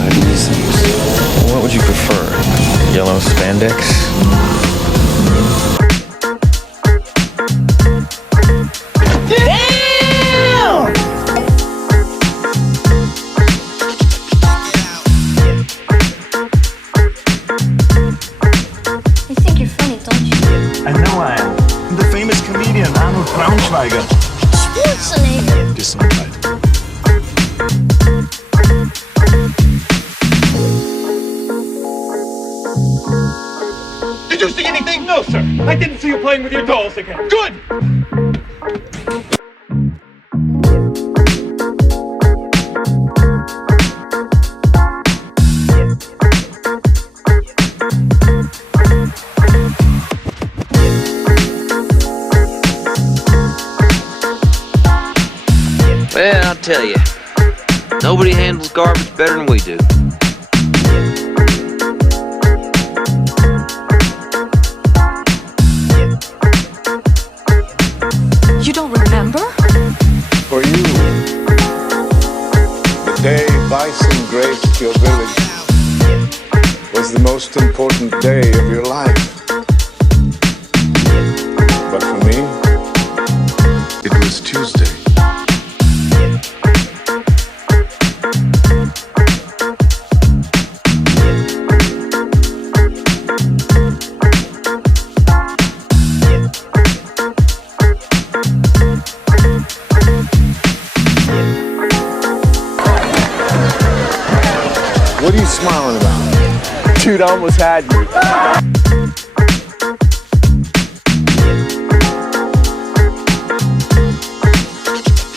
ahead and use these. What would you prefer? Yellow spandex? Did you see anything? No, sir. I didn't see you playing with your dolls again. Good! Well, I'll tell you, nobody handles garbage better than we do. You don't remember? For you, the day bison graced your village was the most important day of your life. But for me, it was Tuesday. What are you smiling about? Dude, I almost had you.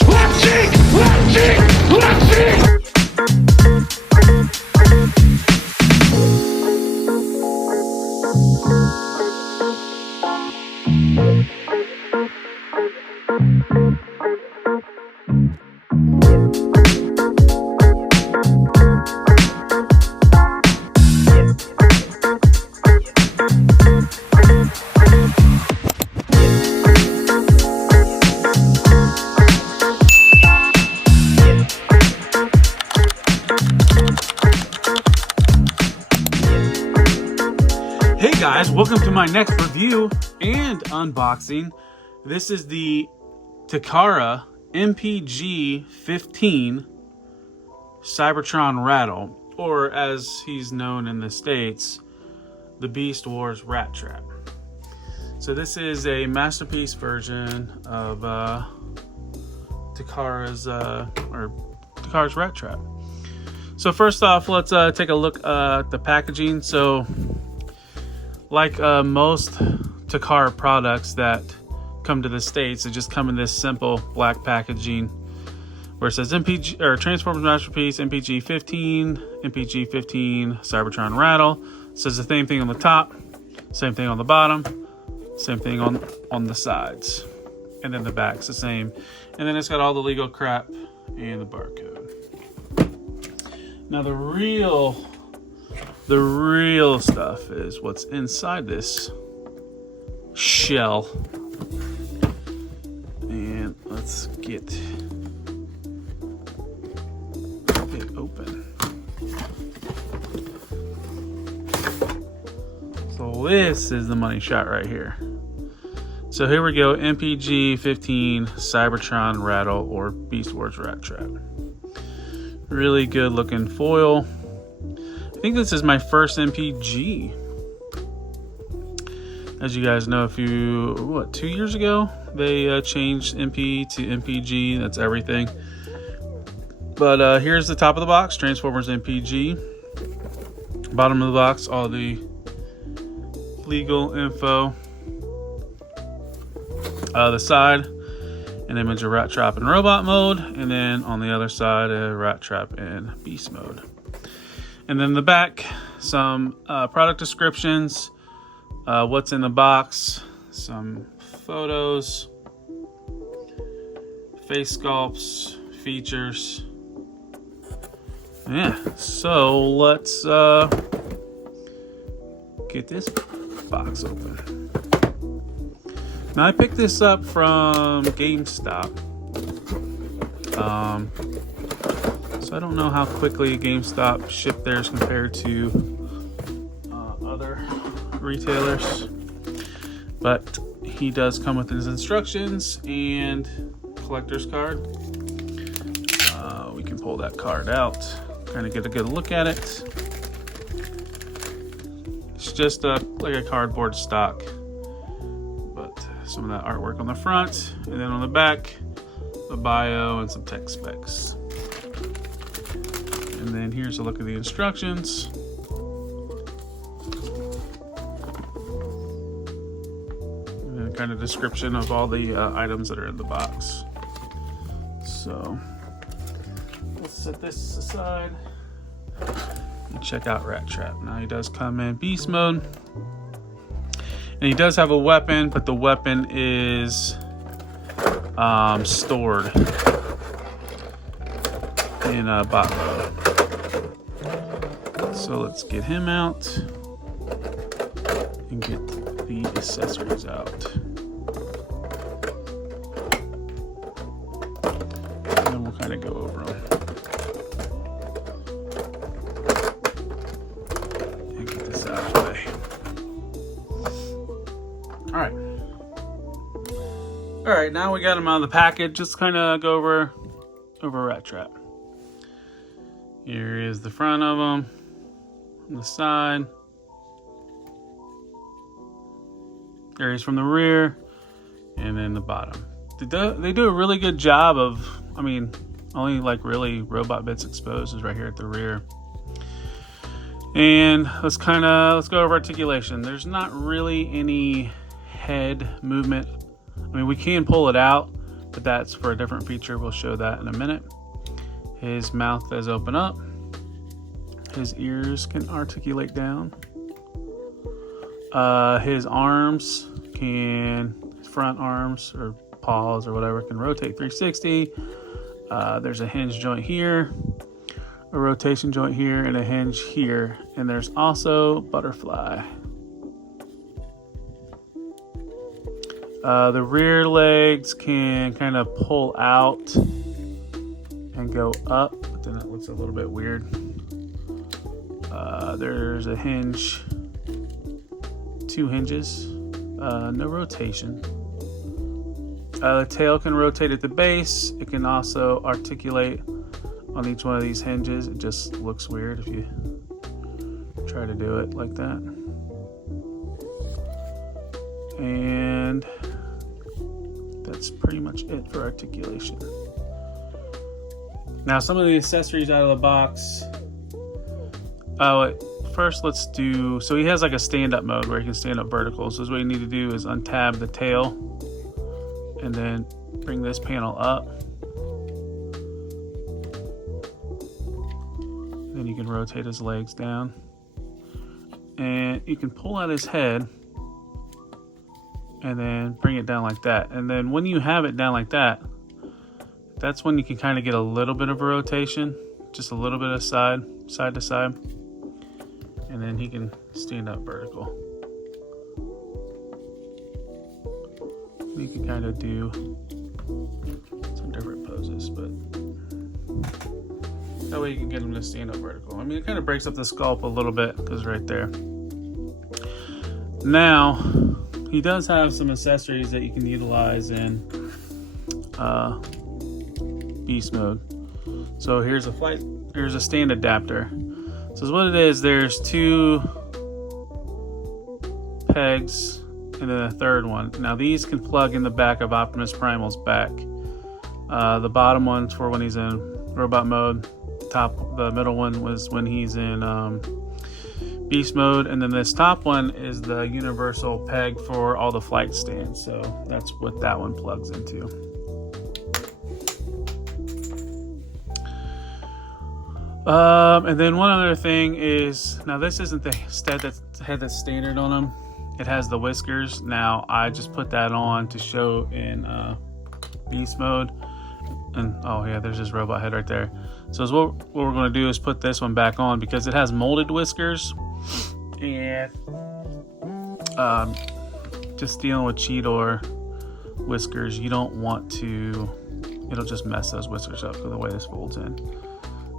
Left cheek! Left cheek! Left cheek! Hey guys, welcome to my next review and unboxing. This is the Takara MPG-15 Cybertron Rattle, or as he's known in the States, the Beast Wars Rattrap. So this is a masterpiece version of Takara's Rattrap. So first off, let's take a look at the packaging. So like most Takara products that come to the States, they just come in this simple black packaging where it says MPG or Transformers Masterpiece MPG-15, MPG-15 Cybertron Rattle. It says the same thing on the top, same thing on the bottom, same thing on the sides, and then the back's the same. And then it's got all the legal crap and the barcode. Now the real stuff is what's inside this shell. And let's get it open. So this is the money shot right here. So here we go, MPG-15 Cybertron Rattle, or Beast Wars Rattrap. Really good looking foil. I think this is my first MPG. As you guys know, 2 years ago, they changed MP to MPG. That's everything. But here's the top of the box, Transformers MPG. Bottom of the box, all the legal info. The side, an image of Rattrap in robot mode, and then on the other side, a Rattrap in beast mode. And then the back, some product descriptions, what's in the box, some photos, face sculpts, features. Yeah, so let's get this box open. Now I picked this up from GameStop. So I don't know how quickly GameStop shipped theirs compared to other retailers, but he does come with his instructions and collector's card. We can pull that card out, kind of get a good look at it. It's just like a cardboard stock, but some of that artwork on the front, and then on the back, the bio and some tech specs. And then here's a look at the instructions. And then kind of description of all the items that are in the box. So let's set this aside and check out Rattrap. Now he does come in beast mode, and he does have a weapon, but the weapon is stored in bot mode. So let's get him out and get the accessories out. And then we'll kind of go over them. And get this out of the way. Alright. Alright, now we got him out of the package. Just kind of go over Rattrap. Here is the front of them. On the side. There he is from the rear, and then the bottom. They do a really good job of, I mean, only like really robot bits exposed is right here at the rear. And let's go over articulation. There's not really any head movement. I mean, we can pull it out, but that's for a different feature. We'll show that in a minute. His mouth does open up. His ears can articulate down. His arms front arms or paws or whatever can rotate 360. There's a hinge joint here, a rotation joint here, and a hinge here. And there's also butterfly. The rear legs can kind of pull out and go up, but then it looks a little bit weird. There's a hinge, 2 hinges, no rotation. The tail can rotate at the base. It can also articulate on each one of these hinges. It just looks weird if you try to do it like that. And that's pretty much it for articulation. Now some of the accessories out of the box. First let's do, so he has like a stand-up mode where he can stand up vertical. So what you need to do is untab the tail and then bring this panel up. Then you can rotate his legs down. And you can pull out his head and then bring it down like that. And then when you have it down like that, that's when you can kind of get a little bit of a rotation, just a little bit of side to side. And then he can stand up vertical. You can kind of do some different poses, but that way you can get him to stand up vertical. I mean, it kind of breaks up the sculpt a little bit because right there. Now, he does have some accessories that you can utilize in beast mode. So here's a stand adapter. So what it is, there's 2 pegs and then a third one. Now these can plug in the back of Optimus Primal's back. The bottom one's for when he's in robot mode. The middle one was when he's in beast mode, and then this top one is the universal peg for all the flight stands. So that's what that one plugs into. And then one other thing is, now this isn't the head that's standard on him. It has the whiskers. Now I just put that on to show in beast mode. And oh yeah, there's his robot head right there. So what we're going to do is put this one back on because it has molded whiskers. And just dealing with Cheetor whiskers, you don't want to, it'll just mess those whiskers up for the way this folds in.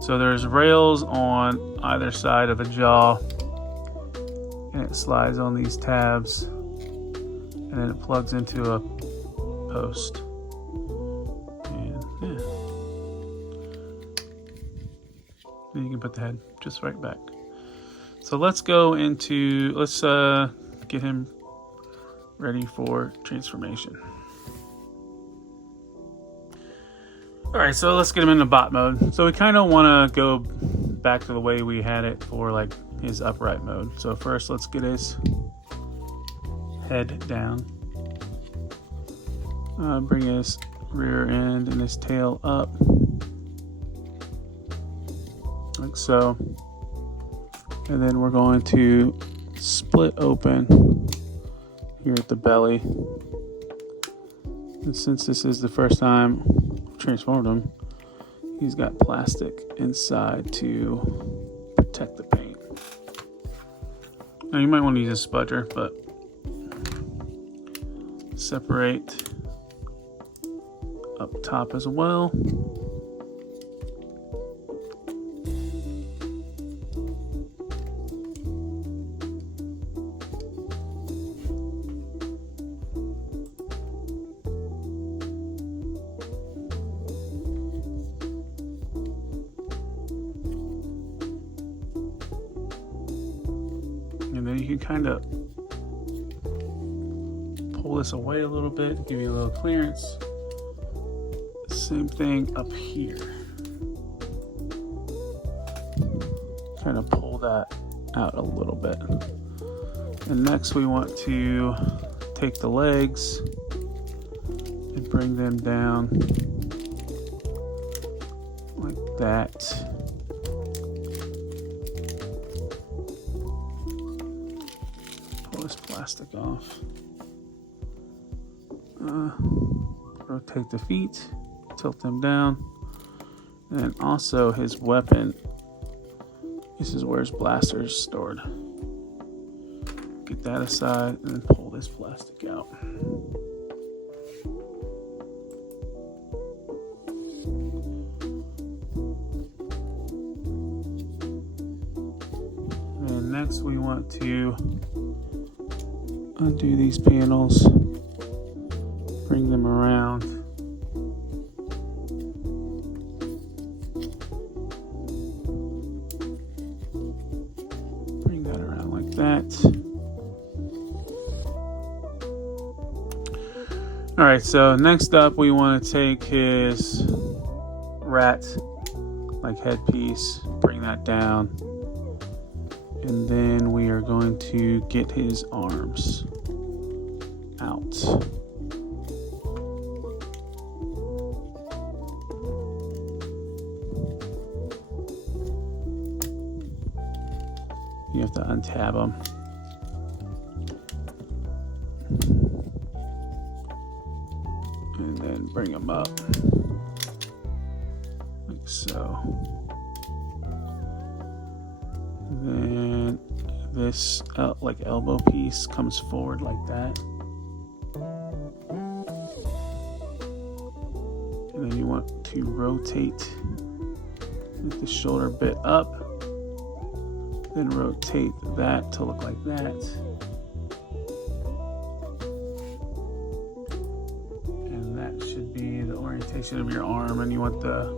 So there's rails on either side of the jaw, and it slides on these tabs, and then it plugs into a post. And yeah, then you can put the head just right back. So let's go into, let's get him ready for transformation. All right, so let's get him into bot mode. So we kind of want to go back to the way we had it for like his upright mode. So first, let's get his head down. Bring his rear end and his tail up, like so. And then we're going to split open here at the belly. And since this is the first time I've transformed him, he's got plastic inside to protect the paint. Now you might want to use a spudger, but separate up top as well. And then you can kind of pull this away a little bit, give you a little clearance. Same thing up here. Kind of pull that out a little bit. And next we want to take the legs and bring them down like that. Pull this plastic off. Rotate the feet, tilt them down, and then also his weapon. This is where his blaster is stored. Get that aside and then pull this plastic out. And next we want to undo these panels, bring them around. Bring that around like that. All right, so next up we want to take his rat like headpiece, bring that down, and then we are going to get his arms out. You have to untab them. And then bring them up. Like so. Then this like elbow piece comes forward like that. And then you want to rotate the shoulder bit up. Then rotate that to look like that. And that should be the orientation of your arm, and you want the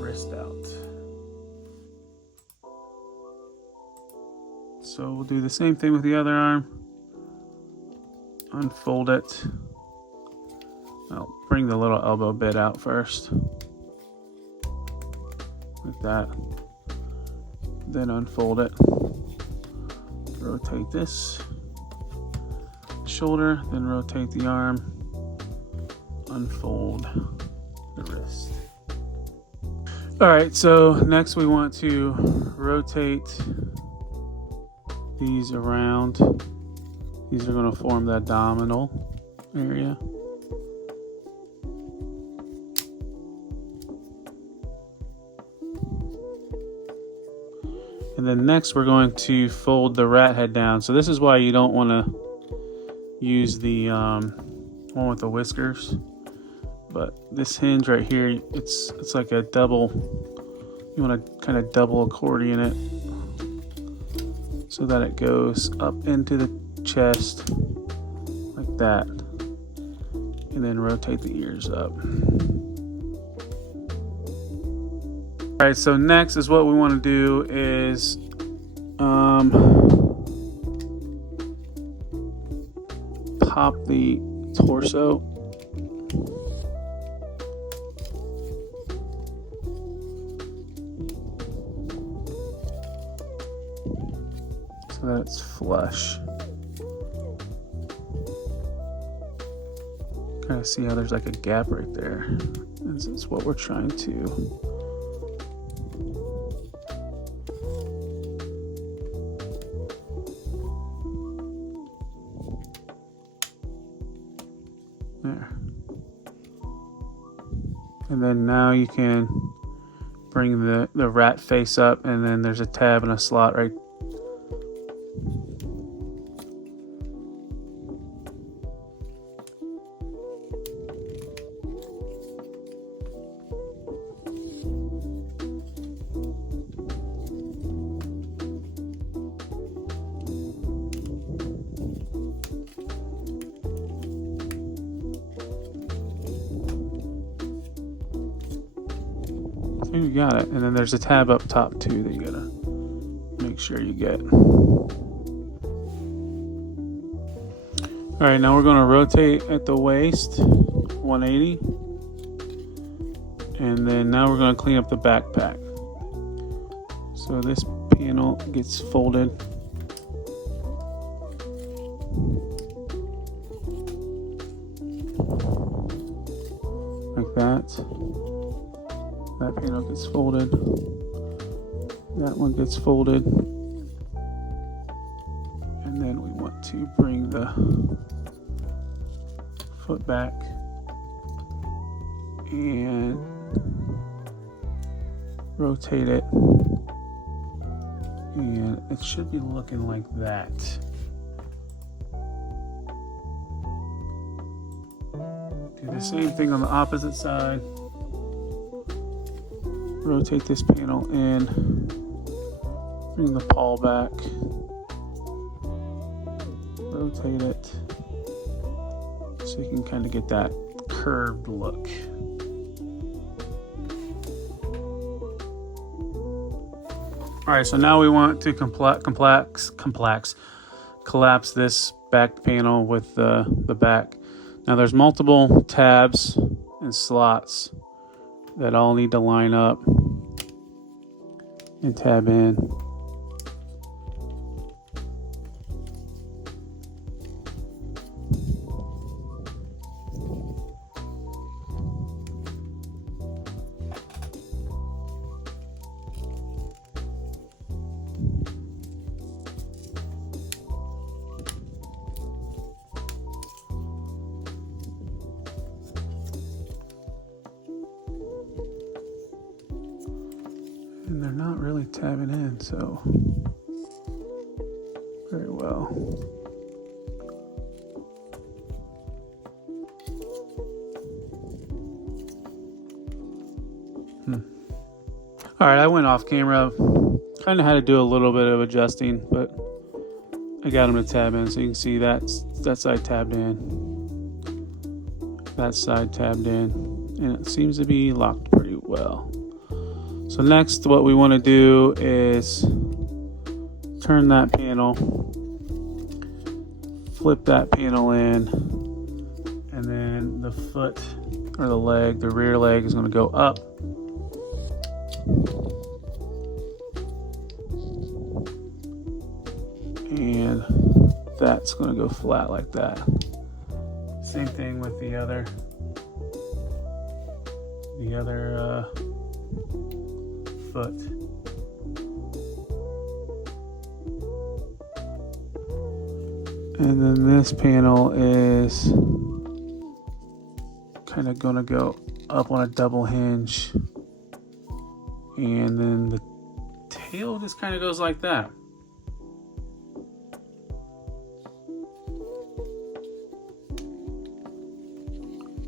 wrist out. So we'll do the same thing with the other arm. Unfold it. I'll bring the little elbow bit out first. Like that. Then unfold it. Rotate this shoulder, then rotate the arm. Unfold the wrist. All right, so next we want to rotate these around. These are going to form the abdominal area. And then next we're going to fold the rat head down. So this is why you don't want to use the one with the whiskers. but this hinge right here, it's like a double. You want to kind of double accordion it so that it goes up into the chest like that, and then rotate the ears up. All right, so next is what we want to do is pop the torso. So that it's flush. Kind of see how there's like a gap right there. This is what we're trying to. There. And then now you can bring the rat face up, and then there's a tab and a slot right. You got it. And then there's a tab up top too that you gotta make sure you get. Alright, now we're gonna rotate at the waist 180, and then now we're gonna clean up the backpack. So this panel gets folded like that. That panel gets folded. That one gets folded. And then we want to bring the foot back and rotate it. And it should be looking like that. Do the same thing on the opposite side. Rotate this panel in, bring the paw back, rotate it so you can kind of get that curved look. All right, so now we want to collapse this back panel with the back. Now there's multiple tabs and slots that all need to line up and tab in. And they're not really tabbing in, so very well. All right, I went off camera. Kind of had to do a little bit of adjusting, but I got them to tab in, so you can see that side tabbed in, that side tabbed in, and it seems to be locked pretty well. So next, what we want to do is turn that panel, flip that panel in, and then the foot or the leg, the rear leg is going to go up. And that's going to go flat like that. Same thing with the other foot. And then this panel is kind of going to go up on a double hinge. And then the tail just kind of goes like that.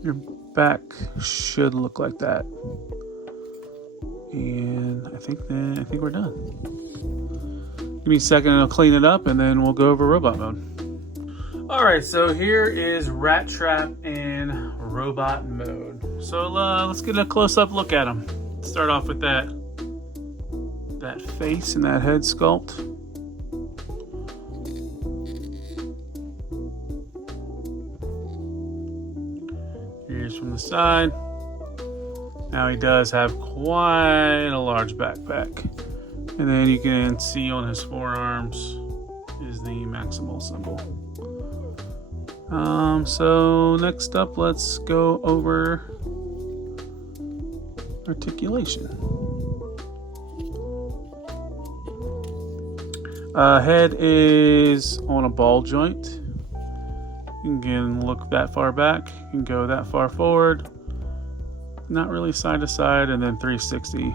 Your back should look like that. And I think we're done. Give me a second and I'll clean it up and then we'll go over robot mode. Alright, so here is Rattrap in robot mode. So let's get a close-up look at him. Start off with that face and that head sculpt. Here's from the side. Now he does have quite a large backpack. And then you can see on his forearms is the maximal symbol. So next up, let's go over articulation. Head is on a ball joint. You can look that far back. You can go that far forward. Not really side to side, and then 360.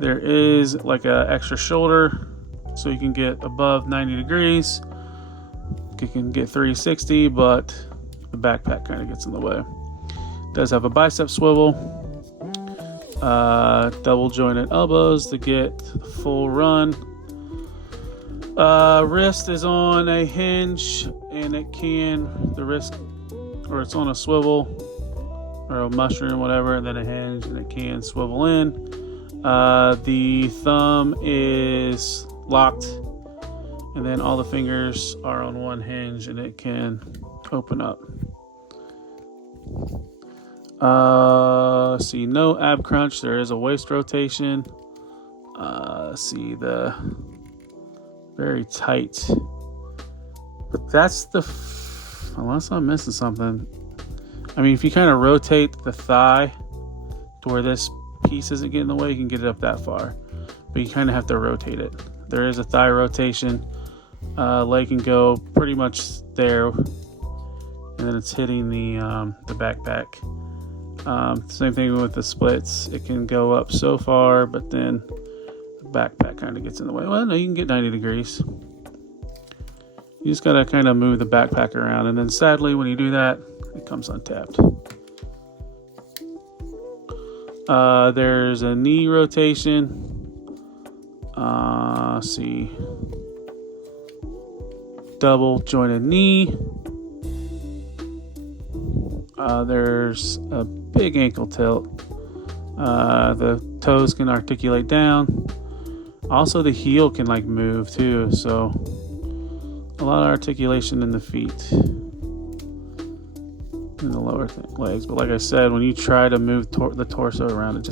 There is like an extra shoulder, so you can get above 90 degrees. You can get 360, but the backpack kind of gets in the way. It does have a bicep swivel, double jointed elbows to get the full run. Wrist is on a hinge, and it's on a swivel or a mushroom, whatever, and then a hinge, and it can swivel in. The thumb is locked, and then all the fingers are on one hinge and it can open up. See, no ab crunch. There is a waist rotation. See the very tight, but that's unless I'm missing something. I mean, if you kind of rotate the thigh to where this piece isn't getting in the way, you can get it up that far, but you kind of have to rotate it. There is a thigh rotation. Leg can go pretty much there, and then it's hitting the backpack. Same thing with the splits. It can go up so far, but then the backpack kind of gets in the way. Well, no, you can get 90 degrees. You just gotta kind of move the backpack around, and then sadly, when you do that, it comes untapped. There's a knee rotation. See, double jointed knee. There's a big ankle tilt. The toes can articulate down. Also, the heel can like move too, so a lot of articulation in the feet and the lower legs. But like I said, when you try to move the torso around,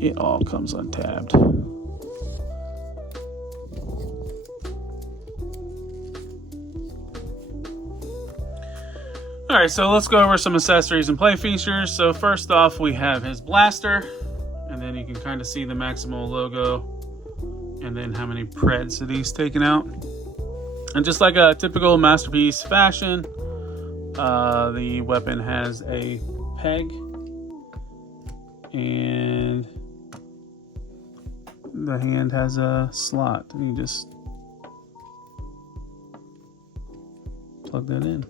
it all comes untabbed. Alright, so let's go over some accessories and play features. So first off, we have his blaster, and then you can kind of see the Maximal logo, and then how many preds that he's taken out. And just like a typical Masterpiece fashion, the weapon has a peg, and the hand has a slot, and you just plug that in.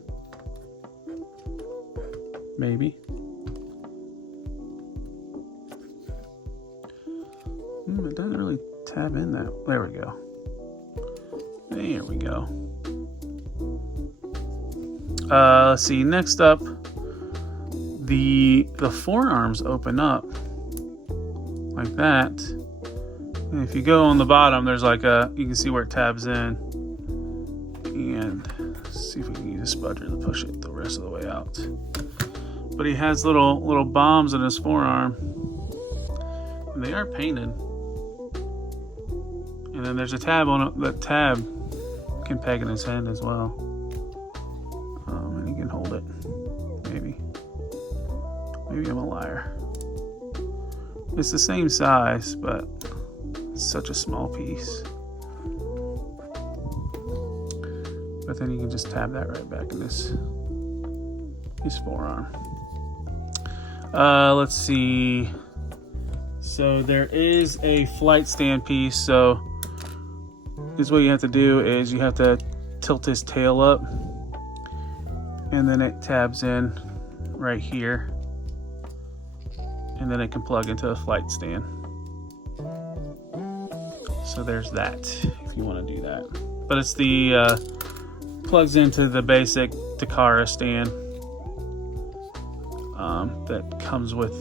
Maybe. It doesn't really tab in that. There we go. There we go. Let's see. Next up, the forearms open up like that. And if you go on the bottom, there's like you can see where it tabs in. And see if we can use a spudger to push it the rest of the way out. But he has little bombs in his forearm, and they are painted. And then there's a tab on it. That tab can peg in his hand as well, and he can hold it. Maybe I'm a liar. It's the same size, but it's such a small piece. But then you can just tab that right back in his forearm. Let's see. So there is a flight stand piece. So this is what you have to do is you have to tilt his tail up, and then it tabs in right here, and then it can plug into a flight stand. So there's that, if you want to do that. But it's the plugs into the basic Takara stand that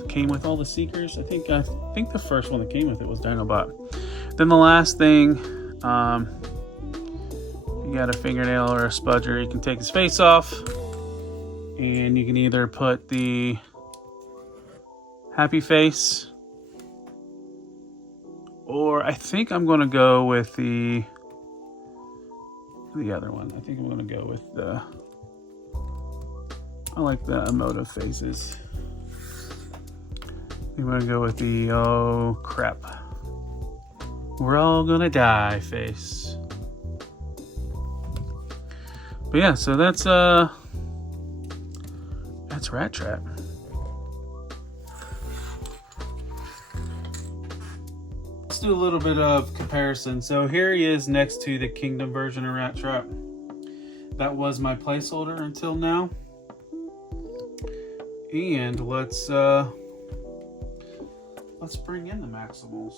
came with all the Seekers. I think the first one that came with it was Dinobot. Then the last thing, you got a fingernail or a spudger, you can take his face off, and you can either put the happy face, or I think I'm going to go with the other one. I think I'm going to go with I like the emotive faces. I'm going to go with the oh crap, we're all going to die face. But yeah, so that's Rattrap. Let's do a little bit of comparison. So here he is next to the Kingdom version of Rattrap. That was my placeholder until now. And let's bring in the Maximals.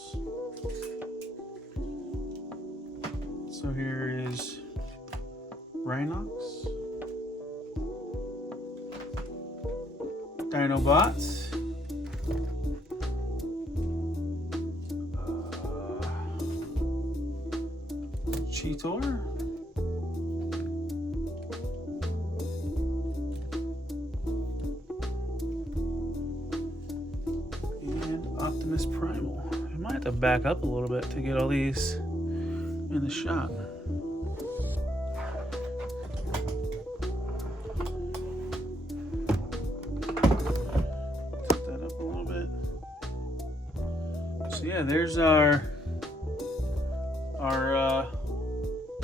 So here is Rhinox, Dinobot, Cheetor, and Optimus Primal. I might have to back up a little bit to get all these in the shot. Set that up a little bit. So yeah, there's our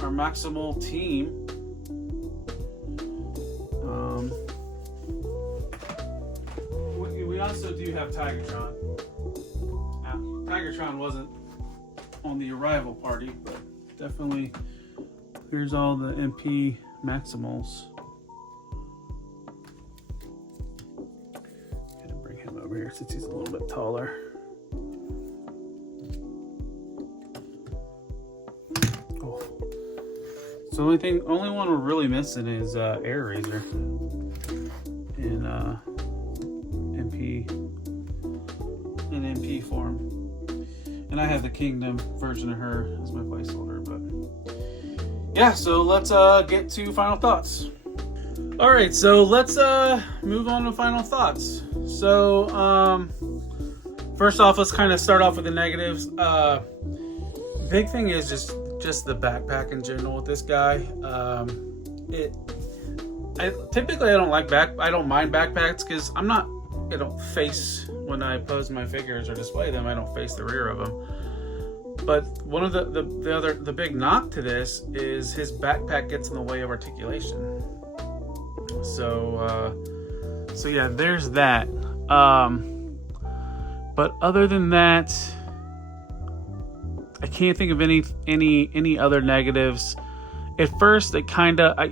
Maximal team. We also do have Tigertron. Now, Tigertron wasn't on the arrival party, but definitely here's all the MP Maximals. Gotta bring him over here since he's a little bit taller. Oh. So the only one we're really missing is Air Razor in MP form. And I have the Kingdom version of her as my placeholder, but yeah, so let's get to final thoughts. All right, so let's move on to final thoughts. So first off, let's kind of start off with the negatives. Big thing is just the backpack in general with this guy. Typically I don't mind backpacks because I don't face when I pose my figures or display them. I don't face the rear of them. But one of the big knock to this is his backpack gets in the way of articulation. So yeah, there's that. But other than that, I can't think of any other negatives. At first, it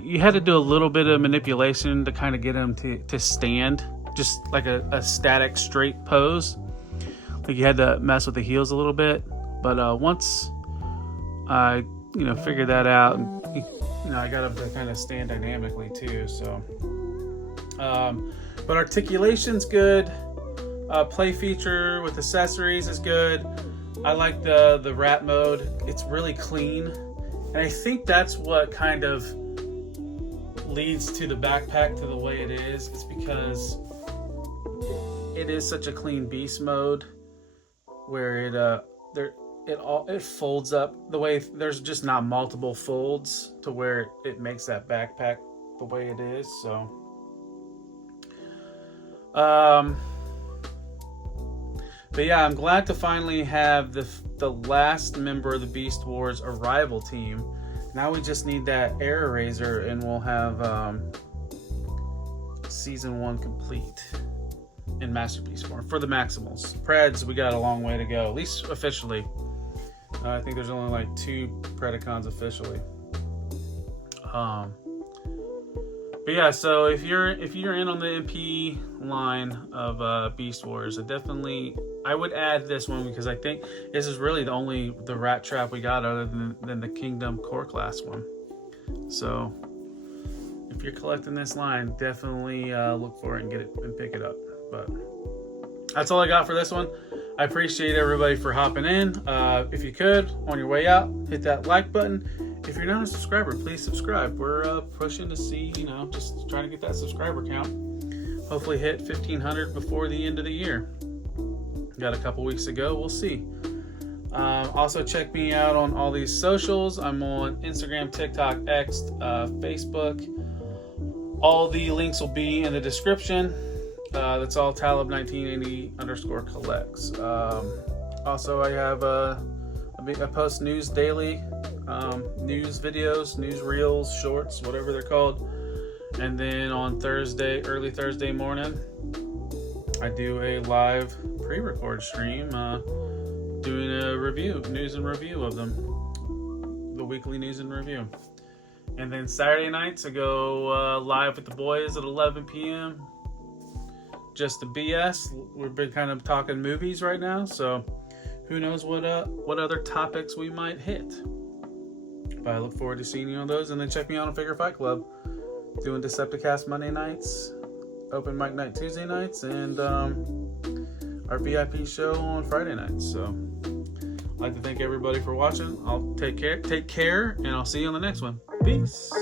you had to do a little bit of manipulation to kind of get him to stand, just like a static straight pose. Like you had to mess with the heels a little bit. But once I figured that out, and I got him to kind of stand dynamically too. So, but articulation's good. Play feature with accessories is good. I like the wrap mode. It's really clean. And I think that's what kind of leads to the backpack to the way it is. It's because it is such a clean beast mode where it folds up the way there's just not multiple folds to where it makes that backpack the way it is. So but yeah, I'm glad to finally have the last member of the Beast Wars arrival team. Now we just need that Air Razor and we'll have season 1 complete in Masterpiece form for the Maximals. Preds, we got a long way to go, at least officially. I think there's only like 2 Predacons officially. But yeah, so if you're in on the MP line of Beast Wars, I would add this one because I think this is really the Rattrap we got other than the Kingdom Core Class one. So if you're collecting this line, definitely look for it and get it and pick it up. But that's all I got for this one. I appreciate everybody for hopping in. If you could, on your way out, hit that like button. If you're not a subscriber, please subscribe. We're pushing to see, just trying to get that subscriber count. Hopefully hit 1,500 before the end of the year. Got a couple weeks to go. We'll see. Also, check me out on all these socials. I'm on Instagram, TikTok, X, Facebook. All the links will be in the description. That's all Talib1980_collects. Also, I have I post news daily. News videos, news reels, shorts, whatever they're called. And then on early Thursday morning, I do a live pre-record stream doing a news and review of them, the weekly news and review. And then Saturday nights I go live with the boys at 11 p.m. just to BS. We've been kind of talking movies right now, so who knows what other topics we might hit. But I look forward to seeing you on those. And then check me out on Figure Fight Club. Doing Decepticons Monday nights, open mic night Tuesday nights, and our VIP show on Friday nights. So I'd like to thank everybody for watching. I'll take care, and I'll see you on the next one. Peace.